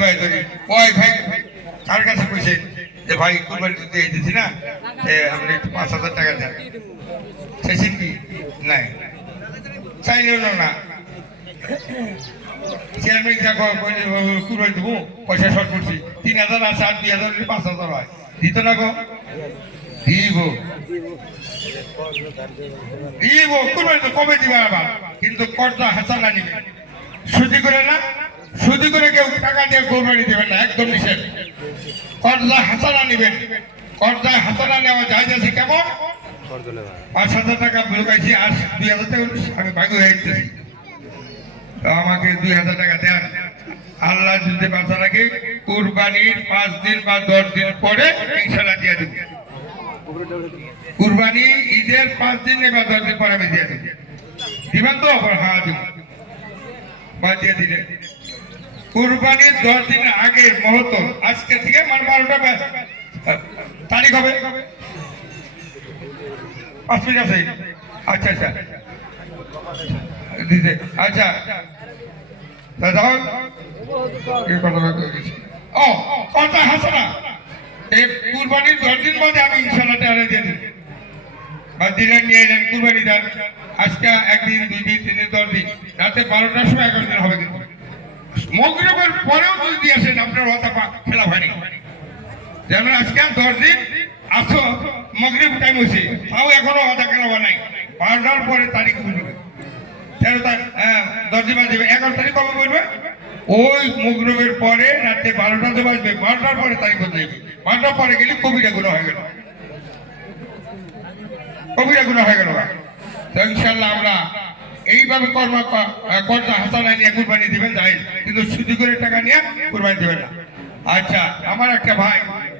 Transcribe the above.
ওই ভাই কার কাছে কইছে যে ভাই কুরবানি দিতে দিছি না আপনি একটু ৫,০০০ টাকা দেন, চাইছেন কি? নাই, চাইলেও না। চেয়ারম্যান কুরবানি দেবো, পয়সা শর্ট করছি, ৩,০০০ আছে আর ২,০০০ ৫,০০০ হয়, দিত না গো? দিব দিব, কুরবানি তো কবে দিবে আবার, কিন্তু কর্জা হাসানা নিবে। সুদি করে না, সুদি করে কেউ টাকা দিয়ে কোরবানি দেবেন না, একদম নিষেধ। কর্জা হাসানা নেবেন। কর্জা হাসানা নেওয়া যায় আছে কেমন? ৫,০০০ টাকা ঢুকাইছি আর ২,০০০ টাকা আমি ভাগ হয়ে যেতেছি, তো আমাকে ২,০০০ টাকা দেন। আল্লাহ যদি বাঁচা রাখে কুরবানির ৫ দিন বা ১০ দিন পরে ইনশাআল্লাহ দিয়ে দেব। কুরবানি ঈদের ৫ দিন বা ১০ দিন পরে আমি দিয়ে দেব। দিবেন তো? হ্যাঁ দিব, বা দিয়ে দিলে কুরবানির ১০ দিন আগের মুহূর্ত, আজকে থেকে মানে ১২টা তারিখ হবে, ৫ মিনিট আছে। আচ্ছা আচ্ছা দিতে, আচ্ছা দাদা ও কথা হাসো না, এই কুরবানির ১০ দিন বাদে আমি ইনশাআল্লাহ টাকা দিয়ে দিই, বা দিলেন নিয়ে এলেন কুরবানি দেন। আজকে ১ দিন ২ দিন ৩ দিন ১০ দিন, রাতে ১২টার সময় ১১ দিন হবে, কিন্তু মগরিবের পরেও যদি দিয়ে আসেন আপনার কথা খেলা হয়নি। যেমন আজকে ১০ দিন আসো, মগরিব টাইম হয়েছে, তাও এখনো কথা খেলা হয় নাই। ১২টার পরে তারিখ বুঝবে, ১০ দিন বাজবে, ১১ তারিখ কবে বলবে? ওই মগরিবের পরে রাতে ১২টাতে বাজবে, ১২টার পরে তারিখ হতে যাবে। ১২টার পরে গেলে কবিরা গুলো হয়ে গেল, কবিরা গুলো হয়ে গেল। তো ইনশাল্লাহ আমরা এইভাবে কর্জা হাসানা নিয়ে কুরবানি দিবেন যাই, কিন্তু সুদি করে টাকা নিয়ে কুরবানি দিবেন না। আচ্ছা, আমার একটা ভাই